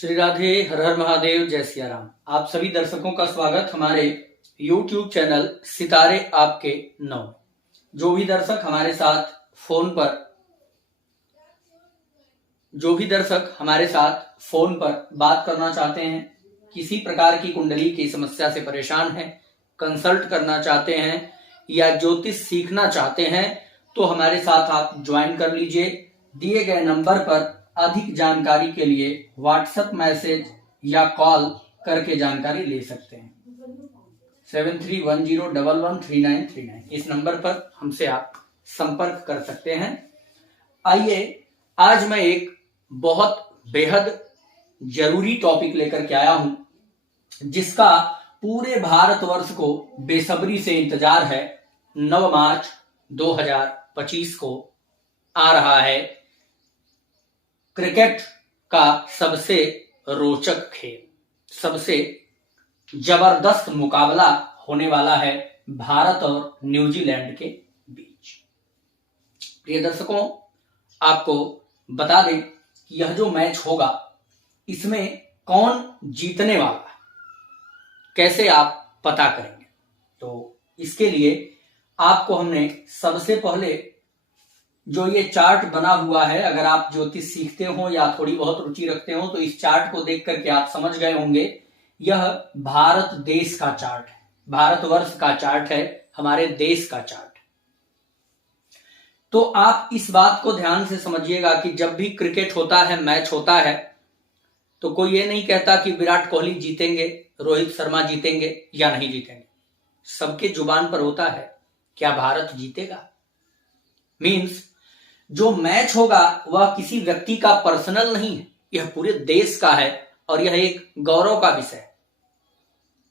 श्री राधे, हर हर महादेव, जय सिया राम। आप सभी दर्शकों का स्वागत हमारे YouTube चैनल सितारे आपके नौ। जो भी दर्शक हमारे साथ फोन पर बात करना चाहते हैं, किसी प्रकार की कुंडली की समस्या से परेशान हैं, कंसल्ट करना चाहते हैं या ज्योतिष सीखना चाहते हैं, तो हमारे साथ आप ज्वाइन कर लीजिए। दिए गए नंबर पर अधिक जानकारी के लिए व्हाट्सएप मैसेज या कॉल करके जानकारी ले सकते हैं। 7310113939 इस नंबर पर हमसे आप संपर्क कर सकते हैं। आइए, आज मैं एक बहुत बेहद जरूरी टॉपिक लेकर के आया हूं, जिसका पूरे भारतवर्ष को बेसब्री से इंतजार है। 9 मार्च 2025 को आ रहा है क्रिकेट का सबसे रोचक खेल, सबसे जबरदस्त मुकाबला होने वाला है भारत और न्यूजीलैंड के बीच। प्रिय दर्शकों, आपको बता दें कि यह जो मैच होगा, इसमें कौन जीतने वाला है, कैसे आप पता करेंगे। तो इसके लिए आपको हमने सबसे पहले जो ये चार्ट बना हुआ है, अगर आप ज्योतिष सीखते हो या थोड़ी बहुत रुचि रखते हो तो इस चार्ट को देख करके आप समझ गए होंगे, यह भारत देश का चार्ट है, भारतवर्ष का चार्ट है, हमारे देश का चार्ट। तो आप इस बात को ध्यान से समझिएगा कि जब भी क्रिकेट होता है, मैच होता है, तो कोई ये नहीं कहता कि विराट कोहली जीतेंगे, रोहित शर्मा जीतेंगे या नहीं जीतेंगे। सबके जुबान पर होता है क्या भारत जीतेगा। मीन्स जो मैच होगा वह किसी व्यक्ति का पर्सनल नहीं है, यह पूरे देश का है और यह एक गौरव का विषय है।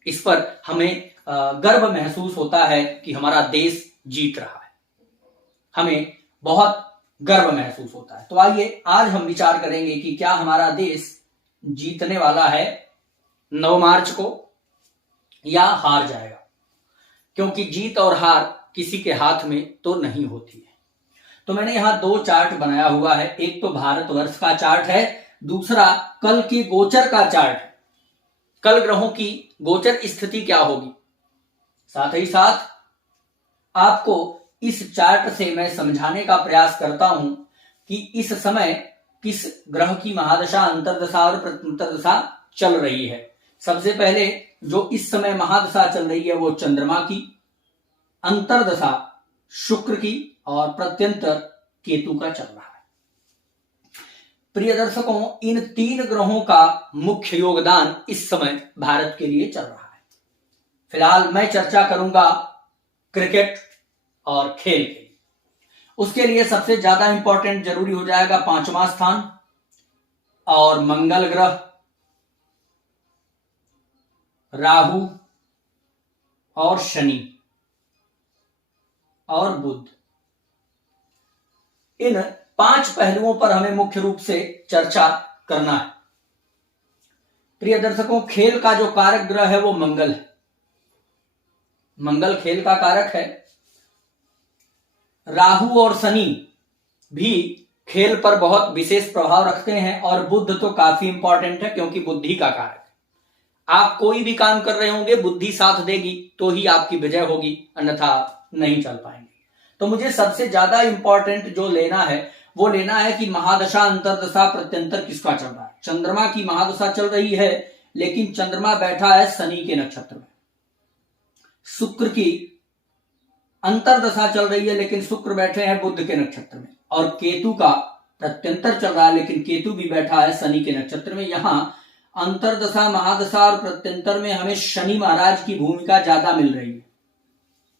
इस पर हमें गर्व महसूस होता है कि हमारा देश जीत रहा है, हमें बहुत गर्व महसूस होता है। तो आइए, आज हम विचार करेंगे कि क्या हमारा देश जीतने वाला है 9 मार्च को या हार जाएगा, क्योंकि जीत और हार किसी के हाथ में तो नहीं होती है। तो मैंने यहां 2 चार्ट बनाया हुआ है, एक तो भारतवर्ष का चार्ट है, दूसरा कल के गोचर का चार्ट है, कल ग्रहों की गोचर स्थिति क्या होगी। साथ ही साथ आपको इस चार्ट से मैं समझाने का प्रयास करता हूं कि इस समय किस ग्रह की महादशा, अंतर्दशा और प्रत्यंतरदशा चल रही है। सबसे पहले जो इस समय महादशा चल रही है वो चंद्रमा की, अंतर्दशा शुक्र की और प्रत्यंतर केतु का चल रहा है। प्रिय दर्शकों, इन 3 ग्रहों का मुख्य योगदान इस समय भारत के लिए चल रहा है। फिलहाल मैं चर्चा करूंगा क्रिकेट और खेल के लिए। उसके लिए सबसे ज्यादा इंपॉर्टेंट जरूरी हो जाएगा 5वां स्थान, और मंगल ग्रह, राहु और शनि और बुध, इन 5 पहलुओं पर हमें मुख्य रूप से चर्चा करना है। प्रिय दर्शकों, खेल का जो कारक ग्रह है वो मंगल है। मंगल खेल का कारक है। राहु और शनि भी खेल पर बहुत विशेष प्रभाव रखते हैं, और बुध तो काफी इंपॉर्टेंट है क्योंकि बुद्धि का कारक है। आप कोई भी काम कर रहे होंगे, बुद्धि साथ देगी तो ही आपकी विजय होगी, अन्यथा नहीं चल पाएंगे। तो मुझे सबसे ज्यादा इंपॉर्टेंट जो लेना है वो लेना है कि महादशा, अंतर्दशा, प्रत्यंतर किसका चल रहा है। चंद्रमा की महादशा चल रही है, लेकिन चंद्रमा बैठा है शनि के नक्षत्र में। शुक्र की अंतर्दशा चल रही है, लेकिन शुक्र बैठे हैं बुध के नक्षत्र में। और केतु का प्रत्यंतर चल रहा है, लेकिन केतु भी बैठा है शनि के नक्षत्र में। यहां अंतर्दशा, महादशा और प्रत्यंतर में हमें शनि महाराज की भूमिका ज्यादा मिल रही है,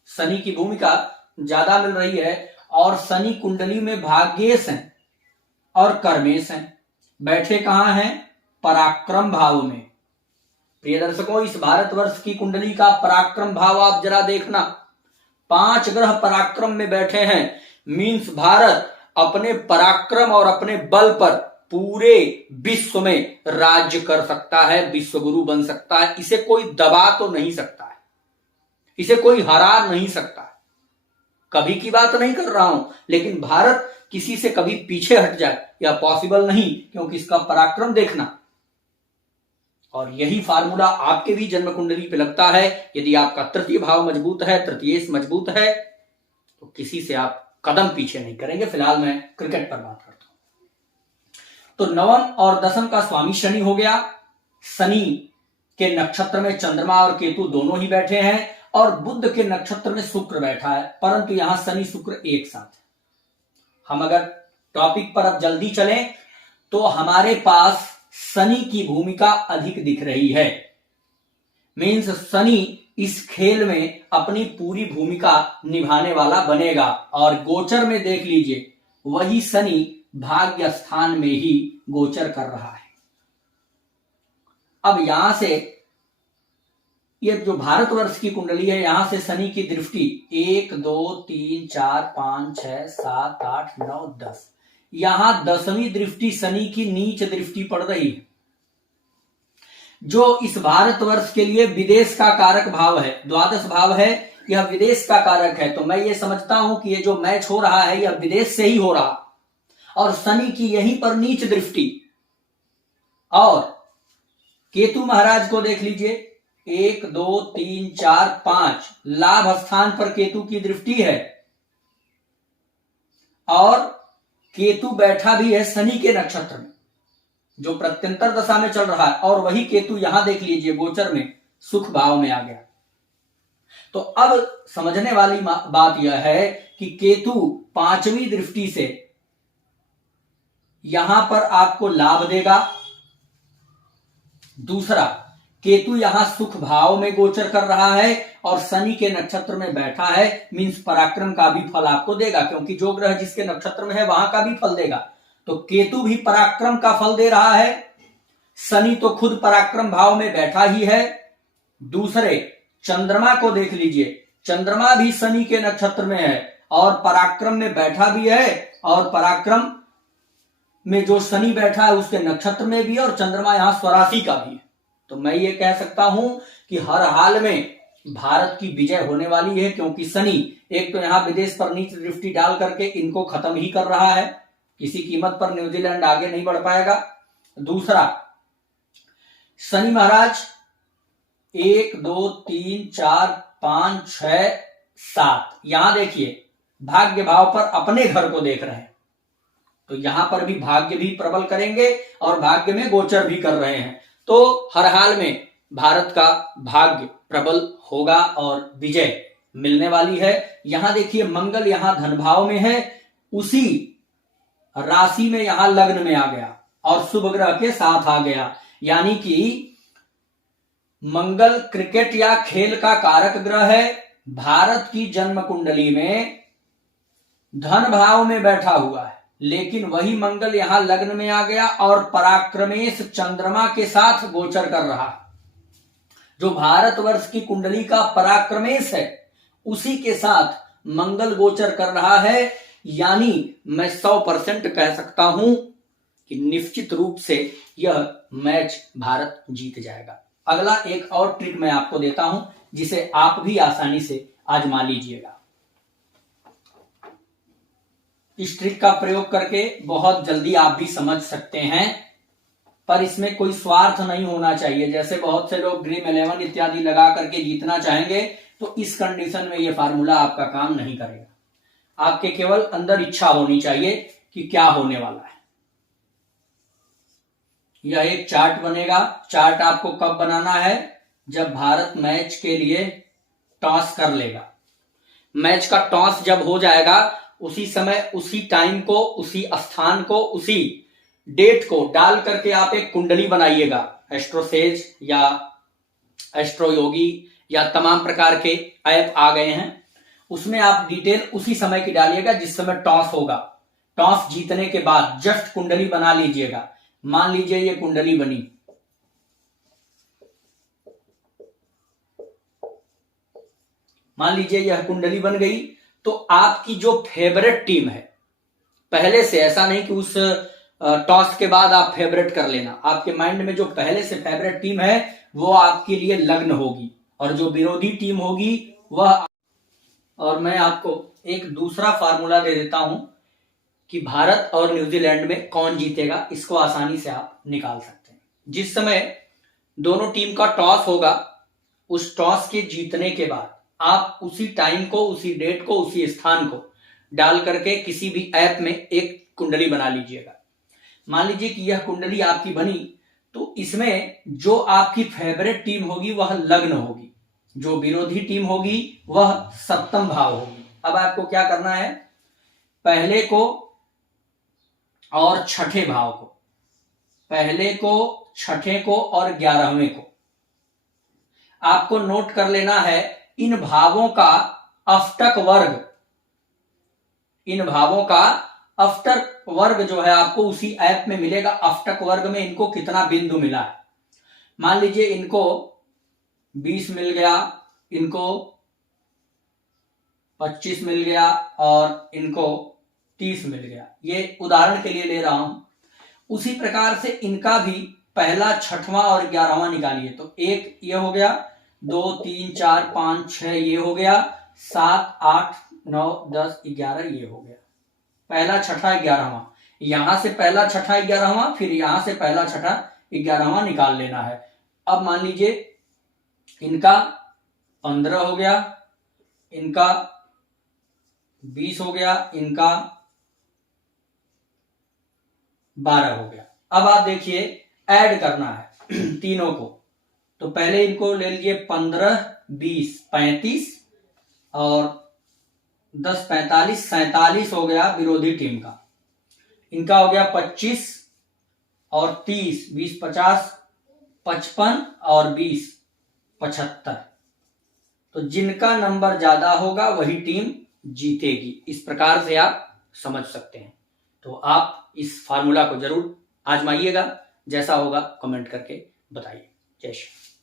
शनि की भूमिका ज्यादा मिल रही है। और शनि कुंडली में भाग्येश हैं और कर्मेश हैं। बैठे कहां हैं? पराक्रम भाव में। प्रिय दर्शकों, इस भारतवर्ष की कुंडली का पराक्रम भाव आप जरा देखना, 5 ग्रह पराक्रम में बैठे हैं। मीन्स भारत अपने पराक्रम और अपने बल पर पूरे विश्व में राज्य कर सकता है, विश्व गुरु बन सकता है। इसे कोई दबा तो नहीं सकता है, इसे कोई हरा नहीं सकता है। कभी की बात नहीं कर रहा हूं, लेकिन भारत किसी से कभी पीछे हट जाए यह पॉसिबल नहीं, क्योंकि इसका पराक्रम देखना। और यही फार्मूला आपके भी जन्म कुंडली पे लगता है। यदि आपका तृतीय भाव मजबूत है, तृतीय मजबूत है, तो किसी से आप कदम पीछे नहीं करेंगे। फिलहाल मैं क्रिकेट पर बात करता हूं। तो नवम और दसम का स्वामी शनि हो गया। शनि के नक्षत्र में चंद्रमा और केतु दोनों ही बैठे हैं और बुध के नक्षत्र में शुक्र बैठा है, परंतु यहां शनि शुक्र एक साथ है। हम अगर टॉपिक पर अब जल्दी चलें तो हमारे पास शनि की भूमिका अधिक दिख रही है। मीन्स शनि इस खेल में अपनी पूरी भूमिका निभाने वाला बनेगा। और गोचर में देख लीजिए, वही शनि भाग्य स्थान में ही गोचर कर रहा है। अब यहां से ये जो भारतवर्ष की कुंडली है, यहां से शनि की दृष्टि 1 2 3 4 5 6 7 8 9 10, यहां 10वीं दृष्टि शनि की नीच दृष्टि पड़ रही है, जो इस भारतवर्ष के लिए विदेश का कारक भाव है। द्वादश भाव है, यह विदेश का कारक है। तो मैं ये समझता हूं कि ये जो मैच हो रहा है यह विदेश से ही हो रहा, और शनि की यहीं पर नीच दृष्टि। और केतु महाराज को देख लीजिए, 1 2 3 4 5 लाभ स्थान पर केतु की दृष्टि है, और केतु बैठा भी है शनि के नक्षत्र में, जो प्रत्यंतर दशा में चल रहा है। और वही केतु यहां देख लीजिए गोचर में सुख भाव में आ गया। तो अब समझने वाली बात यह है कि केतु 5वीं दृष्टि से यहां पर आपको लाभ देगा। दूसरा, केतु यहां सुख भाव में गोचर कर रहा है और शनि के नक्षत्र में बैठा है, मींस पराक्रम का भी फल आपको देगा, क्योंकि जो ग्रह जिसके नक्षत्र में है वहां का भी फल देगा। तो केतु भी पराक्रम का फल दे रहा है, शनि तो खुद पराक्रम भाव में बैठा ही है। दूसरे, चंद्रमा को देख लीजिए, चंद्रमा भी शनि के नक्षत्र में है और पराक्रम में बैठा भी है, और पराक्रम में जो शनि बैठा है उसके नक्षत्र में भी है, और चंद्रमा यहां स्वराशि का भी है। तो मैं ये कह सकता हूं कि हर हाल में भारत की विजय होने वाली है, क्योंकि शनि एक तो यहां विदेश पर नीच दृष्टि डाल करके इनको खत्म ही कर रहा है, किसी कीमत पर न्यूजीलैंड आगे नहीं बढ़ पाएगा। दूसरा, शनि महाराज 1 2 3 4 5 6 7 यहां देखिए भाग्य भाव पर अपने घर को देख रहे हैं, तो यहां पर भी भाग्य भी प्रबल करेंगे और भाग्य में गोचर भी कर रहे हैं। तो हर हाल में भारत का भाग्य प्रबल होगा और विजय मिलने वाली है। यहां देखिए मंगल यहां धन भाव में है, उसी राशि में यहां लग्न में आ गया और शुभ ग्रह के साथ आ गया, यानी कि मंगल क्रिकेट या खेल का कारक ग्रह है। भारत की जन्म कुंडली में धन भाव में बैठा हुआ है, लेकिन वही मंगल यहां लग्न में आ गया और पराक्रमेश चंद्रमा के साथ गोचर कर रहा है। जो भारतवर्ष की कुंडली का पराक्रमेश है उसी के साथ मंगल गोचर कर रहा है, यानी मैं 100% कह सकता हूं कि निश्चित रूप से यह मैच भारत जीत जाएगा। अगला एक और ट्रिक मैं आपको देता हूं, जिसे आप भी आसानी से आजमा लीजिएगा। इस ट्रिक का प्रयोग करके बहुत जल्दी आप भी समझ सकते हैं, पर इसमें कोई स्वार्थ नहीं होना चाहिए। जैसे बहुत से लोग ड्रीम 11 इत्यादि लगा करके जीतना चाहेंगे, तो इस कंडीशन में यह फार्मूला आपका काम नहीं करेगा। आपके केवल अंदर इच्छा होनी चाहिए कि क्या होने वाला है। यह एक चार्ट बनेगा। चार्ट आपको कब बनाना है? जब भारत मैच के लिए टॉस कर लेगा। मैच का टॉस जब हो जाएगा, उसी समय, उसी टाइम को, उसी स्थान को, उसी डेट को डाल करके आप एक कुंडली बनाइएगा। एस्ट्रोसेज या एस्ट्रो योगी या तमाम प्रकार के ऐप आ गए हैं, उसमें आप डिटेल उसी समय की डालिएगा जिस समय टॉस होगा। टॉस जीतने के बाद जस्ट कुंडली बना लीजिएगा। मान लीजिए ये कुंडली बनी, मान लीजिए यह कुंडली बन गई, तो आपकी जो फेवरेट टीम है, पहले से, ऐसा नहीं कि उस टॉस के बाद आप फेवरेट कर लेना, आपके माइंड में जो पहले से फेवरेट टीम है वो आपके लिए लग्न होगी, और जो विरोधी टीम होगी वह। और मैं आपको एक दूसरा फार्मूला दे देता हूं कि भारत और न्यूजीलैंड में कौन जीतेगा, इसको आसानी से आप निकाल सकते हैं। जिस समय दोनों टीम का टॉस होगा। उस टॉस के जीतने के बाद आप उसी टाइम को, उसी डेट को, उसी स्थान को डाल करके किसी भी ऐप में एक कुंडली बना लीजिएगा। मान लीजिए कि यह कुंडली आपकी बनी, तो इसमें जो आपकी फेवरेट टीम होगी वह लग्न होगी, जो विरोधी टीम होगी वह सप्तम भाव होगी। अब आपको क्या करना है, पहले को और छठे भाव को, पहले को, छठे को और 11वें को आपको नोट कर लेना है। इन भावों का अष्टक वर्ग, इन भावों का अष्टक वर्ग जो है आपको उसी ऐप में मिलेगा। अष्टक वर्ग में इनको कितना बिंदु मिला है, मान लीजिए इनको 20 मिल गया, इनको 25 मिल गया और इनको 30 मिल गया। ये उदाहरण के लिए ले रहा हूं। उसी प्रकार से इनका भी पहला, छठवां और 11वां निकालिए। तो एक ये हो गया, 2 3 4 5 6 ये हो गया, 7 8 9 10 11 ये हो गया। पहला, छठा, 11वां, यहां से पहला, छठा, 11वां, फिर यहां से पहला, छठा, 11वां निकाल लेना है। अब मान लीजिए इनका 15 हो गया, इनका 20 हो गया, इनका 12 हो गया। अब आप देखिए ऐड करना है तीनों को। तो पहले इनको ले लीजिए 15 20 35 और 10 45 47 हो गया विरोधी टीम का। इनका हो गया 25 और 30, 20 50 55 और 20 75। तो जिनका नंबर ज्यादा होगा वही टीम जीतेगी। इस प्रकार से आप समझ सकते हैं। तो आप इस फार्मूला को जरूर आजमाइएगा, जैसा होगा कमेंट करके बताइए। जय श्री।